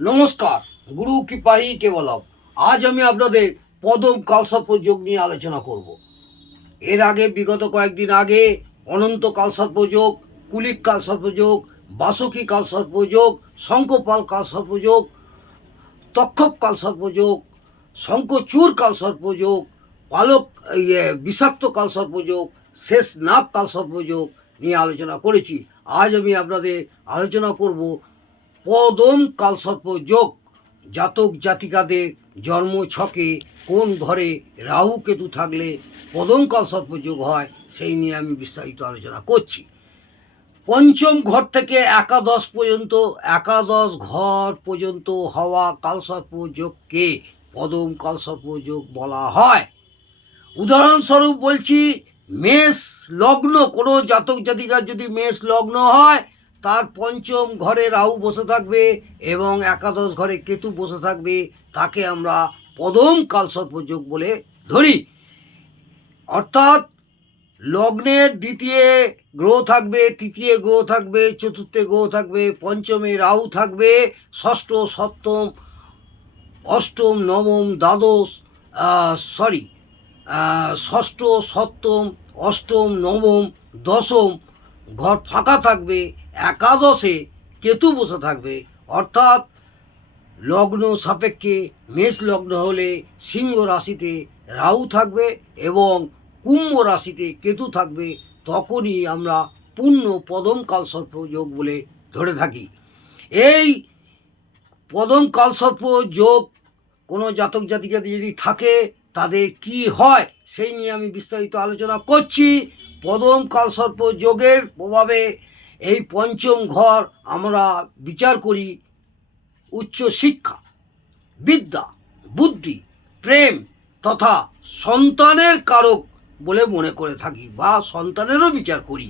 নমস্কার, গুরু কৃপাহি কেবলম। আজ আমি আপনাদের পদম কালসর্প যোগ নিয়ে আলোচনা করব। এর আগে বিগত কয়েকদিন আগে অনন্ত কালসর্প যোগ, কুলিক কালসর্প যোগ, বাসুকী কালসর্প যোগ, শঙ্খপাল কালসর্প যোগ, তক্ষক কালসর্প যোগ, শঙ্খচূড় কালসর্প যোগ, পালক বিষাক্ত কালসর্প যোগ, শেষ নাগ কালসর্প যোগ নিয়ে আলোচনা করেছি। আজ আমি আপনাদের আলোচনা করব পদম কালসর্প যোগ। জাতক জাতিকাদের জন্ম ছকে কোন ঘরে রাহু কেতু থাকলে পদম কালসর্প যোগ হয় সেই নিয়ে আমি বিস্তারিত আলোচনা করছি। পঞ্চম ঘর থেকে একাদশ ঘর পর্যন্ত হওয়া কালসর্প যোগকে পদম কালসর্প যোগ বলা হয়। উদাহরণস্বরূপ বলছি, মেষ লগ্ন, কোনো জাতক জাতিকার যদি মেষ লগ্ন হয়, তার পঞ্চম ঘরে রাহু বসে থাকবে এবং একাদশ ঘরে কেতু বসে থাকবে, তাকে আমরা পদম কালসর্প যোগ বলে ধরি। অর্থাৎ লগ্নের দ্বিতীয় গ্রহ থাকবে, তৃতীয় গ্রহ থাকবে, চতুর্থে গ্রহ থাকবে, পঞ্চমে রাহু থাকবে, ষষ্ঠ সপ্তম অষ্টম নবম দ্বাদশ ষষ্ঠ সপ্তম অষ্টম নবম দশম ঘর ফাঁকা থাকবে, একাদশে কেতু বসে থাকবে। অর্থাৎ লগ্ন সাপেক্ষে মেষ লগ্ন হলে সিংহ রাশিতে রাহু থাকবে এবং কুম্ভ রাশিতে কেতু থাকবে, তখনই আমরা পূর্ণ পদম কালসর্প যোগ বলে ধরে থাকি। এই পদম কালসর্প যোগ কোনো জাতক জাতিকাতে যদি থাকে তাদের কি হয় সেই নিয়ে আমি বিস্তারিত আলোচনা করছি। পদম কালসর্প যোগের প্রভাবে এই পঞ্চম ঘর আমরা বিচার করি উচ্চ শিক্ষা, বিদ্যা, বুদ্ধি, প্রেম তথা সন্তানের কারক বলে মনে করে থাকি বা সন্তানেরও বিচার করি।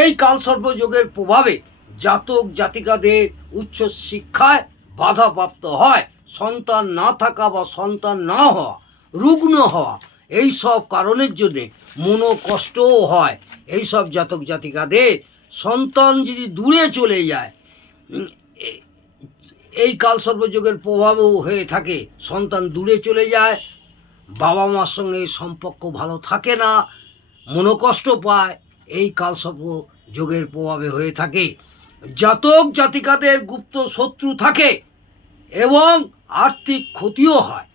এই কালসর্প যোগের প্রভাবে জাতক জাতিকাদের উচ্চ শিক্ষায় বাধাপ্রাপ্ত হয়, সন্তান না থাকা বা সন্তান না হওয়া, রুগ্ন হওয়া, এই সব কারণের জন্যে মনোকষ্টও হয়। এই সব জাতক জাতিকাদের সন্তান যদি দূরে চলে যায়, এই কালসর্প যোগের প্রভাবও হয়ে থাকে, সন্তান দূরে চলে যায়, বাবা মার সঙ্গে সম্পর্ক ভালো থাকে না, মনোকষ্ট পায়, এই কালসর্প যোগের প্রভাবে হয়ে থাকে। জাতক জাতিকাদের গুপ্ত শত্রু থাকে এবং আর্থিক ক্ষতিও হয়।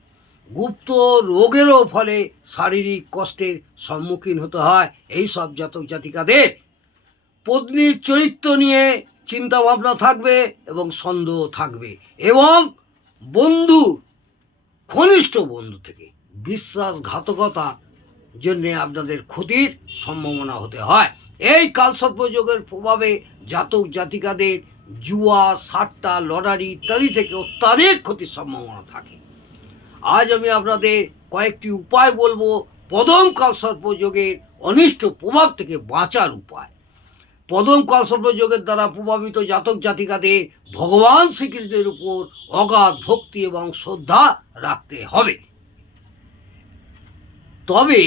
গুপ্ত রোগেরও ফলে শারীরিক কষ্টের সম্মুখীন হতে হয় এই সব জাতক জাতিকাদের। পত্নীর চরিত্র নিয়ে চিন্তাভাবনা থাকবে এবং সন্দেহ থাকবে এবং বন্ধু, ঘনিষ্ঠ বন্ধু থেকে বিশ্বাসঘাতকতার জন্যে আপনাদের ক্ষতির সম্ভাবনা হতে হয়। এই কালসর্প যোগের প্রভাবে জাতক জাতিকাদের জুয়া, সাট্টা, লটারি ইত্যাদি থেকে অত্যাধিক ক্ষতির সম্ভাবনা থাকে। আজ আমি আপনাদের কয়েকটি উপায় বলবো পদম কালসর্প যোগের অনিষ্ট প্রভাব থেকে বাঁচার উপায়। পদম কালসর্প যোগের দ্বারা প্রভাবিত জাতক জাতিকাদের ভগবান শ্রীকৃষ্ণের উপর অগাধ ভক্তি এবং শ্রদ্ধা রাখতে হবে, তবে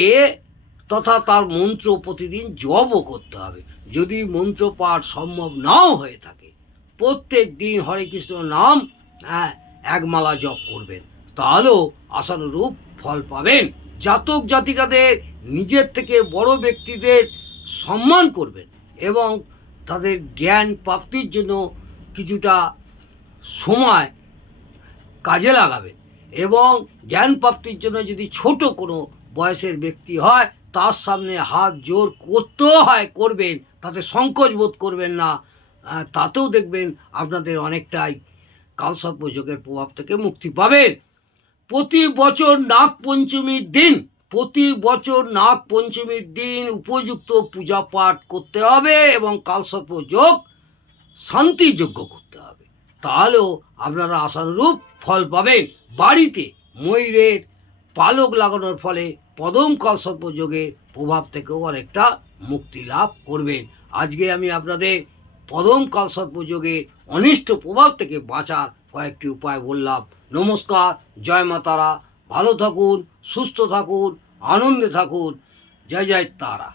তথা তার মন্ত্র প্রতিদিন জপও করতে হবে। যদি মন্ত্র পাঠ সম্ভব নাও হয়ে থাকে, প্রত্যেক দিন হরে কৃষ্ণ নাম একমালা জপ করবেন, তাহলেও আশানুরূপ ফল পাবেন। জাতক জাতিকাদের নিজের থেকে বড় ব্যক্তিদের সম্মান করবেন এবং তাদের জ্ঞান প্রাপ্তির জন্য কিছুটা সময় কাজে লাগাবেন এবং জ্ঞান প্রাপ্তির জন্য যদি ছোট কোনো বয়সের ব্যক্তি হয়, তার সামনে হাত জোর করতেও হয়, করবেন, তাতে সংকোচ বোধ করবেন না, তাতেও দেখবেন আপনাদের অনেকটাই কালসর্প যোগের প্রভাব থেকে মুক্তি পাবেন। প্রতি বছর নাগ পঞ্চমীর দিন উপযুক্ত পূজা পাঠ করতে হবে এবং কালসর্প যোগ শান্তিযোগ্য করতে হবে, তাহলেও আপনারা আশানুরূপ ফল পাবেন। বাড়িতে ময়ূরের পালক লাগানোর ফলে পদম কালসর্প যোগের প্রভাব থেকেও অনেকটা মুক্তি লাভ করবেন। আজকে আমি আপনাদের পদম কালসর্প যোগের অনিষ্ট প্রভাব থেকে বাঁচার কয়েকটি উপায় বললাম। নমস্কার, জয় মা তারা। ভালো থাকুন, সুস্থ থাকুন, আনন্দে থাকুন। জয় জয় তারা।